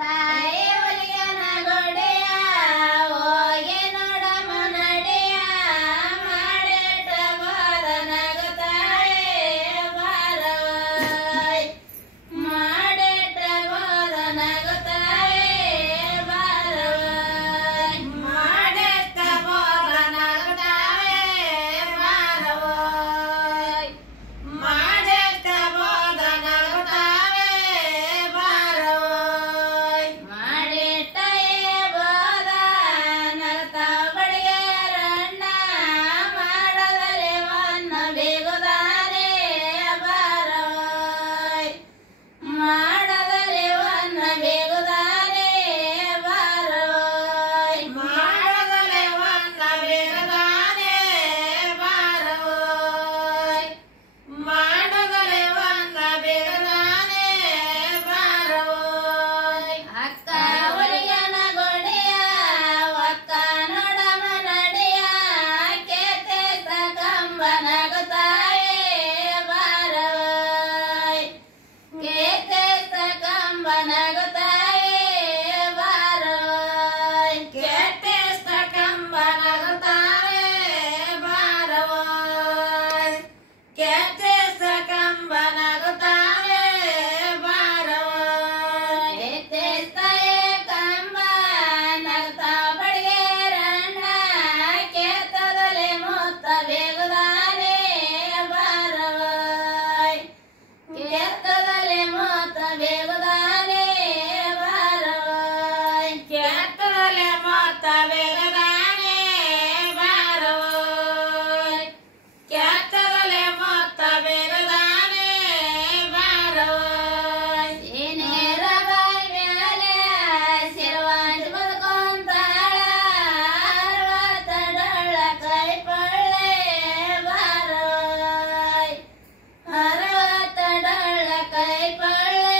ತಾಯಿ ಒಲಿಯನ ಗೊಡೆಯ ಹೋಗಿ ನೋಡಮ್ಮ ನಡೆಯ ಮಾಡಿಟ್ಟ ಬೋಧನಗ ತಾಯಿ ಬಾರವಾಯ್ ಮಾಡಿಟ್ಟ ಬೋಧನಗ ತಾಯಿ ಬಾರವಾಯ್ ಮಾಡಿಟ್ಟ ಬೋಧನಗ ತಾಯಿ ಬಾರವಾಯ್ ಮಾಡಿಟ್ಟ ಬೋಧನಗ ತಾಯಿ ಬಾರವಾಯ್ ಮಾಡಿಟ್ಟ ಬೋಧನಗ ಬಡಿಯರಣ್ಣ ಮಾಡದಲ್ಲಿ ವನ್ನ ಬೇಗುದಾನೆ ಬಾರವಾಯ್ ಮಾಡದಲ್ಲಿ ವನ್ನ ಬೇಗುದಾನೆ ಬಾರವಾಯ್ ಮಾಡದಲ್ಲಿ ವನ್ನ ಬೇಗುದಾನೆ ಬಾರವಾಯ್ ಮಾಡದಲ್ಲಿ ವನ್ನ ಬೇಗುದಾನೆ ಬಾರವಾಯ್ ಅಕ್ಕ ಒಲಿಯನ ಗೊಡೆಯ ಒಕ್ಕ ನೋಡಮ್ಮ ನಡೆಯ ಕೇತೆ ಕಂಬನಗ ತಾಯಿ ಬಾರವಾಯ್ ಕೇತೆ ಕಂಬನಗ ತಾಯಿ ಬಾರವಾಯ್ ಕೇತೆ ಕಂಬನಗ ತಾಯಿ ಬಾರವಾಯ್ ಕೇತೆ ಕಂಬನಗ ತಾಯಿ ಬಾರವಾಯ್ ಕೇತೆ ಕಂಬನಗ ಬಡಿಯರಣ್ಣ ಕೇತದಲ್ಲಿ ಮುತ್ತ ಬೇಗುದಾನೆ ಬಾರವಾಯ್ ಕೇತದಲ್ಲಿ ಮುತ್ತ ಬೇಗುದಾನೆ ಬಾರವಾಯ್ ಕೇತದಲ್ಲಿ ಮುತ್ತ ಬೇಗುದಾನೆ ಬಾರವಾಯ್ ಕೇತದಲ್ಲಿ ಮುತ್ತ ಬೇಗುದಾನೆ ಬಾರವಾಯ್ ಏನೇರ ಬಾಯ್ ಮ್ಯಾಲೆ ಸಿರವಾಂಚ ಬದುಕೊಂತಾಳ ಅರವತ್ತ ಡೊಳ್ಳ ಕೈ ಪಳ್ಳೆ ಬಾರವಾಯ್ ಅರವತ್ತ ಡೊಳ್ಳ ಕೈ ಪಳ್ಳೆ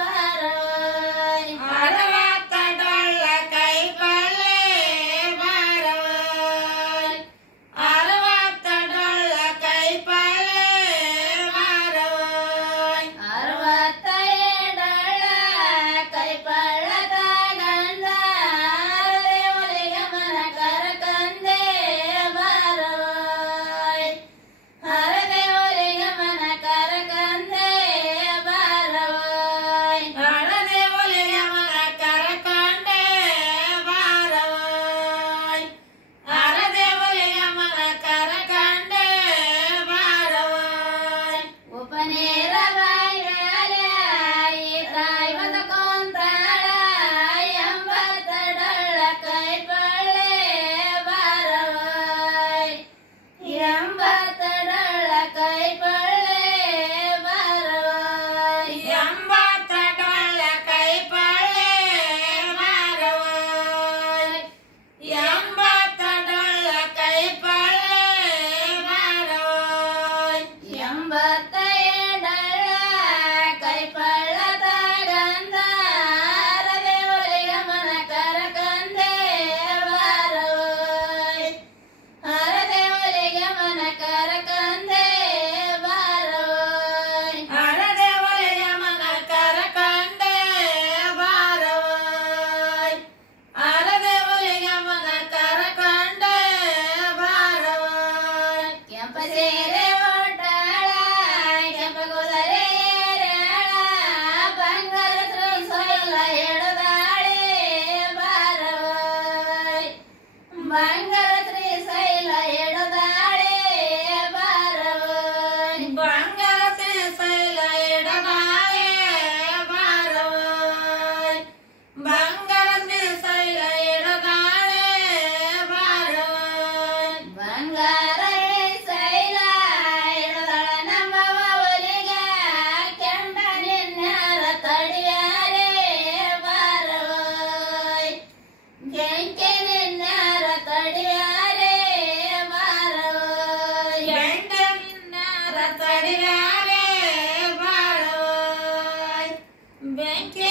ಬಾರವಾಯ್ ಅರವತ್ತ ಡೊಳ್ಳ ಕೈ ಪಳ್ಳೆ ಬಾರವಾಯ್ ಅರವತ್ತ ಡೊಳ್ಳ ಕೈ ಪಳ್ಳೆ ಬಾರವಾಯ್ ಅರವತ್ತ ಡೊಳ್ಳ ಕೈ ಪಳ್ಳದ ಗಂಡ ಅರದೆ ಒಲಿಗೆ ಮನ ಕರಕಂದೆ ಬಾರವಾಯ್ ಹರದೆ ಒಲಿಗೆ ಮನ ಕರಕಂದೆ ಬಾರವಾಯ್ ಹರದೆ ಒಲಿಗೆ ಮನ ಕರಕಂಡೆ ಬಾರವಾಯ್ ಹರದೆ ಒಲಿಗೆ ಮನ ಕರಕಂಡೆ ಬಾರವಾಯ್ ಉಪನೇರ ಬಾಯ್ ಮ್ಯಾಲೆ ಈ ತಾಯಿ ಬದುಕೊಂತಾಳ ಎಂಬತ್ತ ಡೊಳ್ಳ ಕೈ ಪಳ್ಳೆ ಬಾರವಾಯ್ ಎಂಬತ್ತ ಡೊಳ್ಳ ಕೈ ಪಳ್ಳೆ ಬಾರವಾಯ್ ಎಂಬತ್ತ ಡೊಳ್ಳ ಕೈ ಪಳ್ಳೆ ಬಾರವಾಯ್ ಎಂಬತ್ತ ಡೊಳ್ಳ ಕೈ ಪಳ್ಳೆ ಬಾರವಾಯ್ ಎಂಬತ್ತ ಡೊಳ್ಳ ಕೈ ಪಳ್ಳದ ಗಂಧ ಅರದೆ ಒಲಿಗೆ ಮನ ಕರಕಂದೆ ಬಾರವಾಯ್ ಹರದೆ ಒಲಿಗೆ ಮನ ಕರಕಂದೆ ಬಾರವಾಯ್ ಹರದೆ ಒಲಿಗೆ ಮನ ಕರಕಂಡೆ ಬಾರವಾಯ್ ಹರದೆ ಒಲಿಗೆ ಮನ ಕರಕಂಡೆ ಬಾರವಾಯ್ ಕೆಂಪ ಸೀರೆ ಉಟ್ಟಾಳ ಕೆಂಪ ಕೂದಲೇ ಏರ್ಯಾಳ ಬಂಗಾರ ಸೊಯ್ಲ ಹಿಡದಾಳೆ ಬಾರವಾಯ್ ಬಂಗಾರ ತ್ರಿಶೈಲ ಹಿಡದಾಳೆ ಬಾರವಾಯ್ ಬಂಗಾರ ತ್ರಿಶೈಲ ಹಿಡದಾಳೆ ಬಾರವಾಯ್ ಬಂಗಾರ ತ್ರಿಶೈಲ ಹಿಡದಾಳೆ ಬಾರವಾಯ್ ಬಂಗಾರ ತ್ರಿಶೈಲ ಹಿಡದಾಳ ನಮ್ಮವ ಒಲಿಗೆ ಕೆಂಡ ನಿನ್ಯಾರ ತಡಿಯಾರೆ ಬಾರವಾಯ್ ಬೆಂಕಿ ನಿನ್ಯಾರ ತಡಿಯಾರೆ ಬಾರವಾಯ್ ಬೆಂಕಿ ನಿನ್ಯಾರ ತಡಿಯಾರೆ ಬಾರವಾಯ್ ಬೆಂಕಿ